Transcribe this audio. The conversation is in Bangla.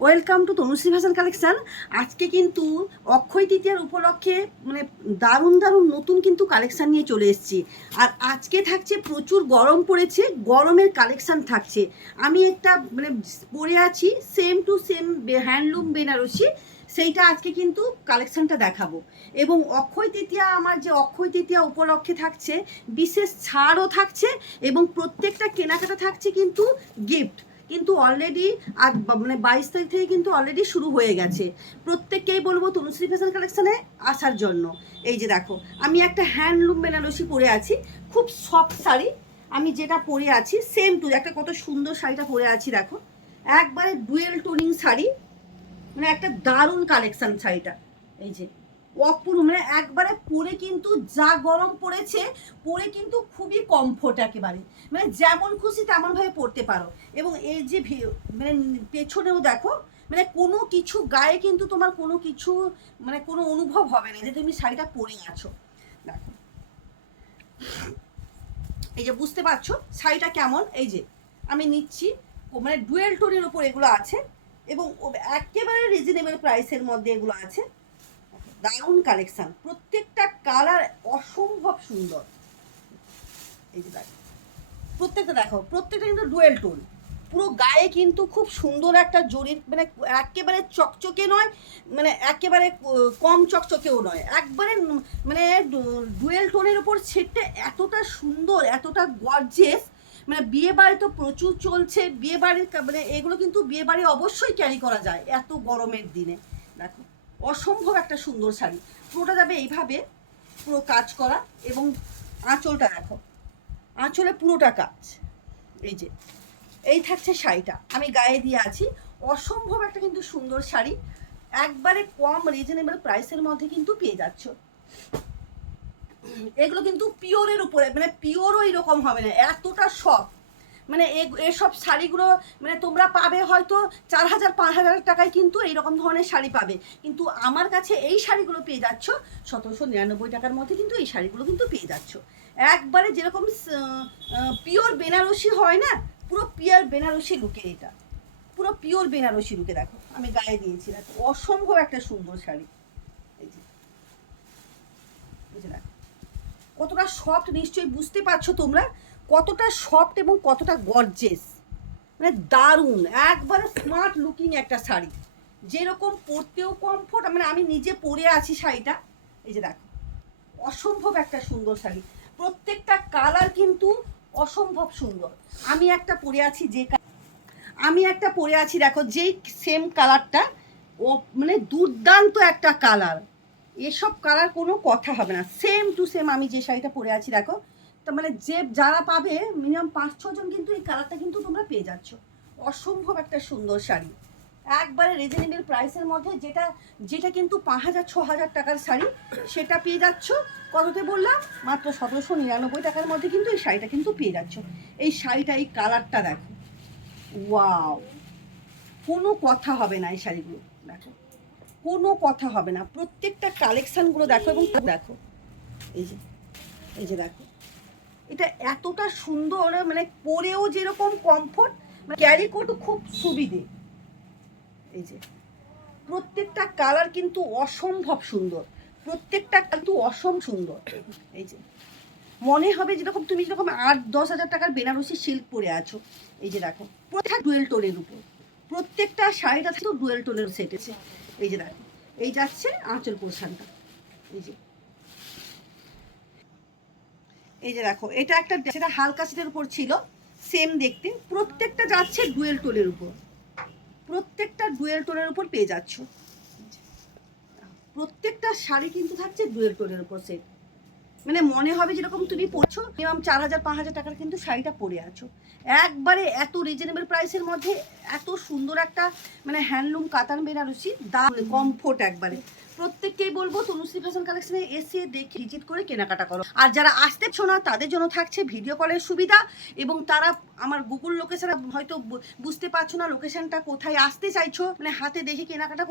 Welcome to Tanushree fashion collection. আজকে কিন্তু অক্ষয় তৃতীয়ার উপলক্ষে মানে দারুণ দারুণ নতুন কিন্তু কালেকশান নিয়ে চলে এসেছি। আর আজকে থাকছে প্রচুর গরম পড়েছে, গরমের কালেকশান থাকছে। আমি একটা মানে পরে আছি same to same handloom Banarasi, সেইটা আজকে কিন্তু কালেকশানটা দেখাবো। এবং অক্ষয় তৃতীয়া, আমার যে অক্ষয় তৃতীয়া উপলক্ষে থাকছে বিশেষ ছাড়ও থাকছে এবং প্রত্যেকটা কেনাকাটা থাকছে কিন্তু গিফট। কিন্তু অলরেডি আর মানে 22 তারিখ থেকে কিন্তু অলরেডি শুরু হয়ে গেছে। প্রত্যেককেই বলবো তনুশ্রী ফ্যাশন কালেকশানে আসার জন্য। এই যে দেখো, আমি একটা হ্যান্ডলুম বেনারসি পরে আছি, খুব সফট শাড়ি। আমি যেটা পরে আছি সেম টু একটা কত সুন্দর শাড়িটা পরে আছি দেখো, একবারে ডুয়েল টোনিং শাড়ি, মানে একটা দারুণ কালেকশন শাড়িটা। এই যে অপূর্ব, মানে একবারে পরে কিন্তু যা গরম পড়েছে, পরে কিন্তু খুবই কমফোর্ট একেবারে, মানে যেমন খুশি তেমন ভাবে পরতে পারো। এবং এই যে মানে পেছনেও দেখো, মানে কোনো কিছু গায়ে কিন্তু তোমার কোনো কিছু মানে কোনো অনুভব হবে না যে তুমি শাড়িটা পরে আছো। দেখো, এই যে বুঝতে পারছো শাড়িটা কেমন। এই যে আমি নিচ্ছি, মানে ডুয়েল টোনের ওপর এগুলো আছে এবং একেবারে রিজনেবল প্রাইসের মধ্যে এগুলো আছে। দারুণ কালেকশন, প্রত্যেকটা কালার অসম্ভব সুন্দর। এই যে দেখো, প্রত্যেকটা দেখো, প্রত্যেকটা কিন্তু ডুয়েল টোন, পুরো গায়ে কিন্তু খুব সুন্দর একটা জরির, মানে একেবারে চকচকে নয়, মানে একেবারে কম চকচকেও নয়, একবারে মানে ডুয়েল টোনের ওপর সেটটা এতটা সুন্দর, এতটা গর্জিয়াস। মানে বিয়ে বাড়ি তো প্রচুর চলছে, বিয়ে বাড়ির মানে এগুলো কিন্তু বিয়ে বাড়ি অবশ্যই ক্যারি করা যায় এত গরমের দিনে। দেখো, অসম্ভব একটা সুন্দর শাড়ি, পুরোটা যাবে এইভাবে, পুরো কাজ করা। এবং আঁচলটা দেখো, আঁচলে পুরোটা কাজ। এই যে এই থাকছে শাড়িটা, আমি গায়ে দিয়ে আছি। অসম্ভব একটা কিন্তু সুন্দর শাড়ি, একবারে কম রিজনেবল প্রাইসের মধ্যে কিন্তু পেয়ে যাচ্ছ। এগুলো কিন্তু পিওরের উপরে, মানে পিওরও এরকম হবে না, এতটা সফট। মানে এসব শাড়িগুলো মানে তোমরা পাবে হয়তো 4,000-5,000 টাকায় কিন্তু এইরকম ধরনের শাড়ি পাবে, কিন্তু আমার কাছে এই শাড়িগুলো পেয়ে যাচ্ছ 1,799 টাকার মধ্যে। কিন্তু এই শাড়িগুলো কিন্তু পেয়ে যাচ্ছ একবারে যেরকম পিওর বেনারসি হয় না, পুরো পিওর বেনারসি লুকে এটা, পুরো পিওর বেনারসি লুকে। দেখো আমি গায়ে দিয়েছি, দেখো অসম্ভব একটা সুন্দর শাড়ি। এই যে এই যে দেখো কতটা সফট, নিশ্চয়ই বুঝতে পারছো তোমরা কতটা সফট এবং কতটা গর্জেস, মানে দারুণ একবারে স্মার্ট লুকিং একটা শাড়ি, যেরকম পরতেও কমফোর্ট। মানে আমি নিজে পরে আছি শাড়িটা। এই যে দেখো, অসম্ভব একটা সুন্দর শাড়ি, প্রত্যেকটা কালার কিন্তু অসম্ভব সুন্দর। আমি একটা পরে আছি আমি একটা পরে আছি দেখো, যেই সেম কালারটা, ও মানে দুর্দান্ত একটা কালার, এসব কালার কোনো কথা হবে না, সেম টু সেম আমি যে শাড়িটা পরে আছি দেখো। তো মানে যে যারা পাবে মিনিমাম 5-6 জন কিন্তু এই কালারটা কিন্তু তোমরা পেয়ে যাচ্ছ। অসম্ভব একটা সুন্দর শাড়ি, একবারে রিজনেবল প্রাইসের মধ্যে, যেটা যেটা কিন্তু 5,000-6,000 টাকার শাড়ি, সেটা পেয়ে যাচ্ছ কততে বললাম, মাত্র 1,799 টাকার মধ্যে কিন্তু এই শাড়িটা কিন্তু পেয়ে যাচ্ছ। এই শাড়িটা, এই কালারটা দেখো, ওয়াও, কোনো কথা হবে না এই শাড়িগুলো দেখো, কোনো কথা হবে না। প্রত্যেকটা কালেকশানগুলো দেখো এবং দেখো, এই যে এই যে দেখো, এটা এতটা সুন্দর, মানে পরেও যেরকম কমফোর্ট, মানে ক্যারি করতে খুব সুবিধে। এই যে প্রত্যেকটা কালার কিন্তু অসম্ভব সুন্দর, প্রত্যেকটা কিন্তু অসম্ভব সুন্দর। এই যে মনে হবে যেরকম তুমি যেরকম 8-10 হাজার টাকার বেনারসি সিল্ক পরে আছো। এই যে দেখো, প্রত্যেকটা ডুয়েল টোনের উপর, প্রত্যেকটা শাড়িটা তো ডুয়েল টোনের সেট আছে। এই যে দেখো, এই যাচ্ছে আঁচল পোর্শনটা। এই যে এই যে দেখো, এটা একটা সেটা হালকা সিটের উপর ছিল, সেম দেখতে, প্রত্যেকটা যাচ্ছে ডুয়েল টোনের উপর, প্রত্যেকটা ডুয়েল টোনের উপর পেয়ে যাচ্ছ। প্রত্যেকটা শাড়ি কিন্তু থাকছে ডুয়েল টোনের উপর সেট, মানে মনে হবে যেরকম তুমি পরছো মিনিমাম 4,000-5,000 টাকার কিন্তু শাড়িটা পরে আছো, একবারে এত রিজনেবল প্রাইসের মধ্যে। এত সুন্দর একটা মানে হ্যান্ডলুম কাতান বেনারসি, দাম কমফোর্ট একবারে। প্রত্যেককেই বলবো তনুশ্রী ফ্যাশন কালেকশনে এসে দেখে ভিজিট করে কেনাকাটা করো। আর যারা আসতেছো না তাদের জন্য থাকছে ভিডিও কলের সুবিধা, এবং তারা আমার গুগল লোকেশন হয়তো বুঝতে পারছো না লোকেশনটা কোথায়, আসতে চাইছো মানে হাতে দেখে কেনাকাটা